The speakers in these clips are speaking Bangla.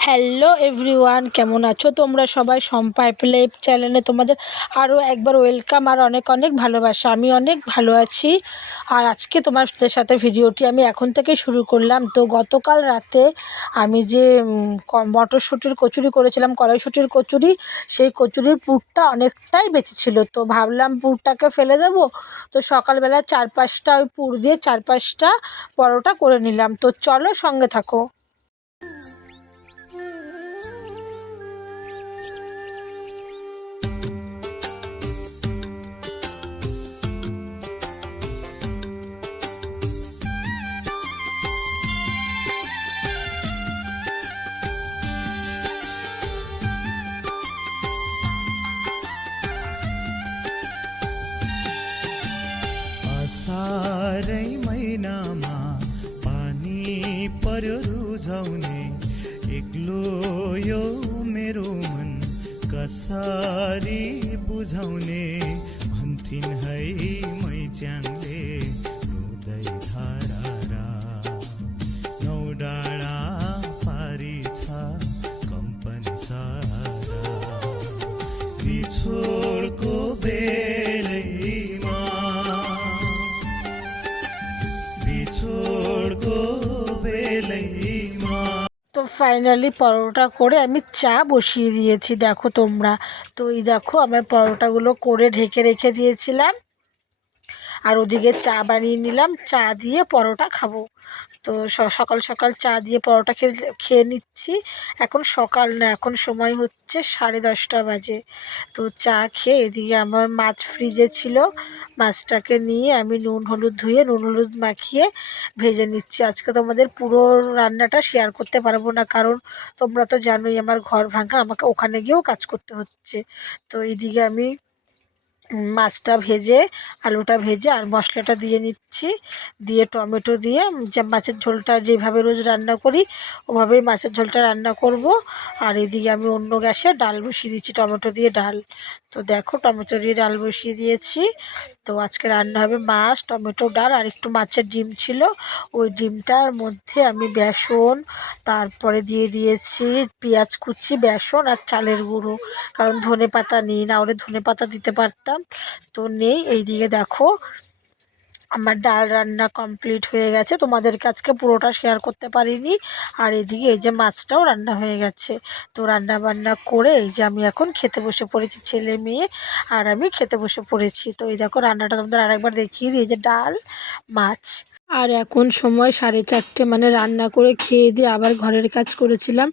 হ্যালো এভরিওয়ান, কেমন আছো? তোমরা সবাই সম্পাই প্লে চ্যানেলে তোমাদের আরও একবার ওয়েলকাম আর অনেক অনেক ভালোবাসা। আমি অনেক ভালো আছি আর আজকে তোমাদের সাথে ভিডিওটি আমি এখন থেকে শুরু করলাম। তো গতকাল রাতে আমি যে মটরশুঁটির কচুরি করেছিলাম, কড়াইশুঁটির কচুরি, সেই কচুরির পুরটা অনেকটাই বেঁচে ছিল। তো ভাবলাম পুরটাকে ফেলে দেবো। তো সকালবেলা চার পাঁচটা ওই পুর দিয়ে চার পাঁচটা পরোটা করে নিলাম। তো চলো সঙ্গে থাকো। असारै महिनामा पानी पर्यो रुझाउने। एक्लो यो मेरो मन कसरी बुझाउने? भन्थिन् है তো ফাইনালি পরোটা করে আমি চা বসিয়ে দিয়েছি, দেখো তোমরা। তো এই দেখো, আমার পরোটাগুলো করে ঢেকে রেখে দিয়েছিলাম। আর ওদিকে চা বানিয়ে নিলাম। চা দিয়ে পরোটা খাব। তো সকাল সকাল চা দিয়ে পরোটা খেয়ে খেয়ে নিচ্ছি। এখন সকাল না, এখন সময় হচ্ছে সাড়ে দশটা বাজে। তো চা খেয়ে এদিকে আমার মাছ ফ্রিজে ছিল। মাছটাকে নিয়ে আমি নুন হলুদ ধুয়ে, নুন হলুদ মাখিয়ে ভেজে নিচ্ছি। আজকে তোমাদের পুরো রান্নাটা শেয়ার করতে পারব না। কারণ তোমরা তো জানোই আমার ঘর ভাঙা, আমাকে ওখানে গিয়েও কাজ করতে হচ্ছে। তো এদিকে আমি মাছটা ভেজে, আলুটা ভেজে আর মশলাটা দিয়ে নিচ্ছি। দিয়ে টমেটো দিয়ে যে মাছের ঝোলটা যেভাবে রোজ রান্না করি, ওভাবেই মাছের ঝোলটা রান্না করব। আর এদিকে আমি অন্য গ্যাসে ডাল বসিয়ে দিচ্ছি, টমেটো দিয়ে ডাল। তো দেখো, টমেটো দিয়ে ডাল বসিয়ে দিয়েছি। তো আজকে রান্না হবে মাছ, টমেটো, ডাল আর একটু মাছের ডিম ছিল। ওই ডিমটার মধ্যে আমি বেসন, তারপরে দিয়ে দিয়েছি পেঁয়াজ কুচি, বেসন আর চালের গুঁড়ো। কারণ ধনে পাতা নেই, না হলে ধনে পাতা দিতে পারতাম। তো নেই এই দিকে দেখো। আমার ডাল রান্না কমপ্লিট হয়ে গেছে। তোমাদেরকে আজকে পুরোটা শেয়ার করতে পারিনি। আর এদিকে এই যে মাছটাও রান্না হয়ে গেছে। তো রান্না বান্না করে এই যে আমি এখন খেতে বসে পড়েছি, ছেলে মেয়ে আর আমি খেতে বসে পড়েছি। তো এই দেখো রান্নাটা তোমাদের আরেকবার দেখিয়ে দিই। এই যে ডাল, মাছ আর এখন সময় সাড়ে চারটে মানে রান্না করে খেয়ে দিয়ে আবার ঘরের কাজ করেছিলাম।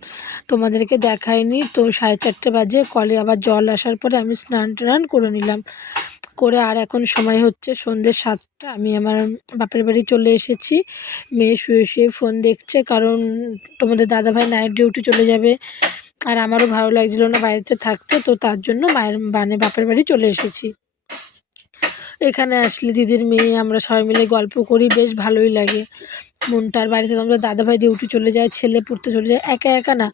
তোমাদেরকে দেখাইনি, তো সাড়ে চারটে বাজে, কলে আবার জল আসার পরে আমি স্নান টান করে নিলাম। করে আর এখন সময় হচ্ছে সন্ধ্যে সাতটা, আমি আমার বাপের বাড়ি চলে এসেছি। মেয়ে শুয়ে শুয়ে ফোন দেখছে, কারণ তোমাদের দাদাভাই নাইট ডিউটি চলে যাবে। আর আমারও ভালো লাগছিল না বাড়িতে থাকতে, তো তার জন্য মায়ের মানে বাপের বাড়ি চলে এসেছি। এখানে আসলে দিদির মেয়ে, আমরা সবাই মিলে গল্প করি, বেশ ভালোই লাগে। মনটার বাড়িতে আমরা দাদাভাই ডিউটি চলে যায়, ছেলে পড়তে চলে যায়, একা একা না,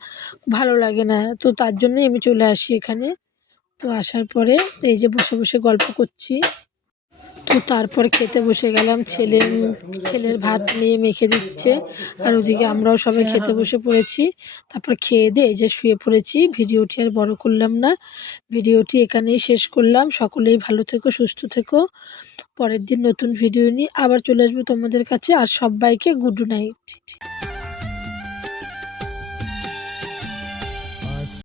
ভালো লাগে না। তো তার জন্যই আমি চলে আসি এখানে। তো আসার পরে এই যে বসে বসে গল্প করছি। তো তারপর খেতে বসে গেলাম। ছেলে, ছেলের ভাত মেয়ে মেখে দিচ্ছে। আর ওদিকে আমরাও সবাই খেতে বসে পড়েছি। তারপর খেয়ে দিয়ে যে শুয়ে পড়েছি। ভিডিওটি আর বড় করলাম না। ভিডিওটি এখানেই শেষ করলাম। সকলেই ভালো থেকো, সুস্থ থেকো। পরের দিন নতুন ভিডিও নিয়ে আবার চলে আসব তোমাদের কাছে। আর সবাইকে গুড নাইট।